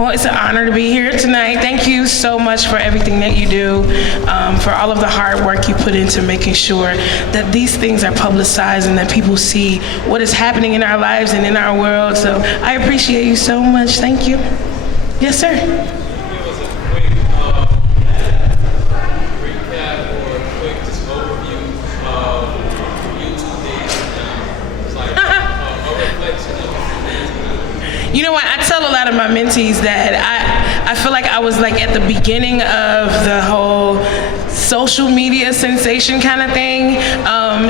Well, it's an honor to be here tonight. Thank you so much for everything that you do, for all of the hard work you put into making sure that these things are publicized and that people see what is happening in our lives and in our world. So I appreciate you so much. Thank you. Yes, sir. You know what, I tell a lot of my mentees that I feel like I was like at the beginning of the whole social media sensation kind of thing.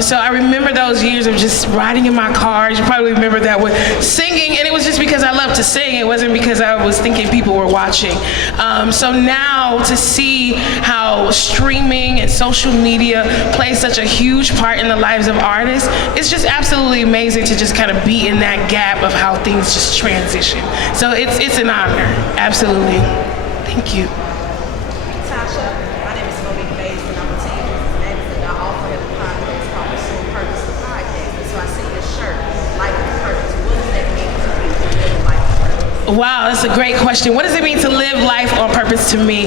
So I remember those years of just riding in my car. You probably remember that, with singing, and it was just because I loved to sing. It wasn't because I was thinking people were watching. So now to see how streaming and social media plays such a huge part in the lives of artists, it's just absolutely amazing to just kind of be in that gap of how things just transition. So it's an honor, absolutely. Thank you. Tasha, my name is Monique Bates, and I'm a team and I offer a podcast called Soul Purpose the Podcast. And so I see this shirt, Life with Purpose. What does that mean to you to live life on purpose? Wow, that's a great question. What does it mean to live life on purpose to me?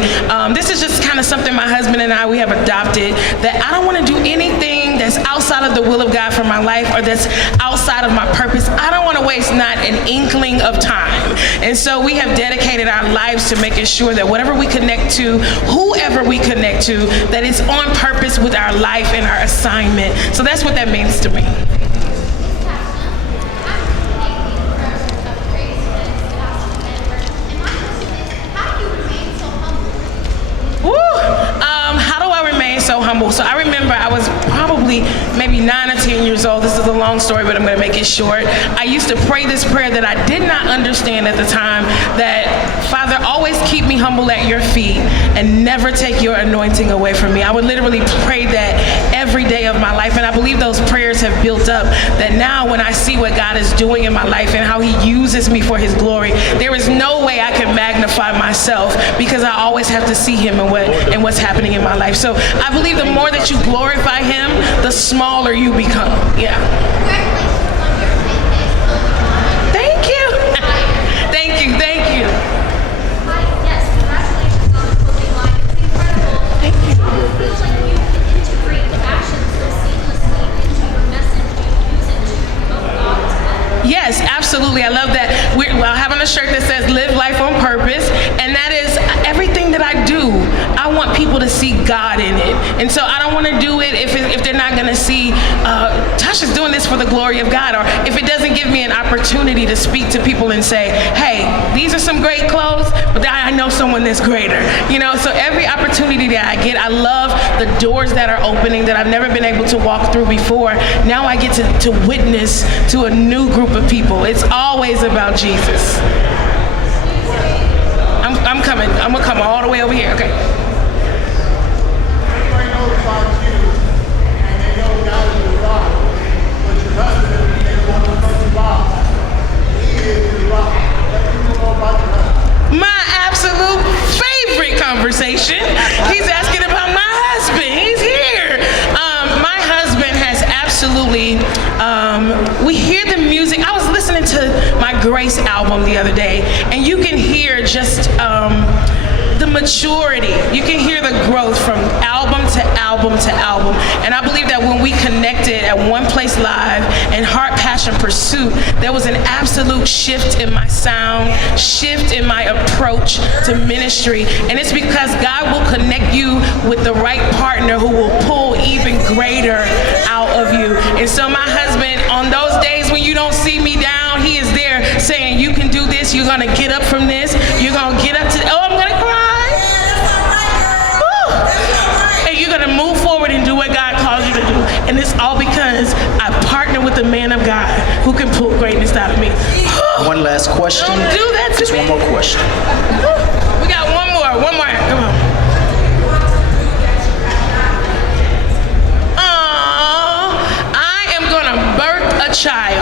This is just kind of something my husband and we have adopted, that I don't want to do anything that's outside of the will of God for my life or that's outside of my purpose. I don't want to waste not an inkling of time. And so we have dedicated our lives to making sure that whatever we connect to, whoever we connect to, that it's on purpose with our life and our assignment. So that's what that means to me. So humble. So I remember I was probably maybe 9 or 10 years old. This is a long story, but I'm going to make it short. I used to pray this prayer that I did not understand at the time, that Father, always keep me humble at your feet and never take your anointing away from me. I would literally pray that every day of my life, and I believe those prayers have built up, that now when I see what God is doing in my life and how he uses me for his glory, there is no way I can magnify myself, because I always have to see him and what's happening in my life. So I believe the more that you glorify him, the smaller you become. Yeah. Thank you. Thank you. Thank you. Yes, congratulations on the clothing line. It's incredible. Thank you. How do you feel like you integrate fashion so seamlessly into your message? Do you use it to promote God together? Yes, absolutely. I love that. We're having a shirt that says "Live Life on Purpose," and that is everything that I do. I want people to see God in it, and so I don't want to do it if they're not going to see Tasha's doing this for the glory of God, or if it doesn't give me an opportunity to speak to people and say, "Hey, these are some great clothes, but I know someone that's greater." You know, so every opportunity that I get, I love the doors that are opening that I've never been able to walk through before. Now I get to witness to a new group of people. It's always about Jesus. I'm coming. I'm gonna come all the way over here. Okay. Everybody knows about you, and they know God is your rock. But your husband is one of the first rock. He is your rock. Let people know about your husband. My absolute favorite conversation. He's asking about my husband. He's here. My husband has absolutely. We hear the music. I was listening to my Grace album the other day, and you can hear just the maturity. You can hear the growth from album to album to album. And I believe that when we connected at One Place Live and Heart, Passion, Pursuit, there was an absolute shift in my sound, shift in my approach to ministry. And it's because God will connect you with the right partner who will pull even greater out of you. And so my husband, on those days when you don't see me down, he is there saying, you can do this, you're gonna get up from this, you're gonna get up to, oh, I'm gonna cry. And you're gonna move forward and do what God calls you to do. And it's all because I partner with the man of God who can pull greatness out of me. One last question. Don't do that to Just me. one more question. We got one more. Come on. I am gonna birth a child.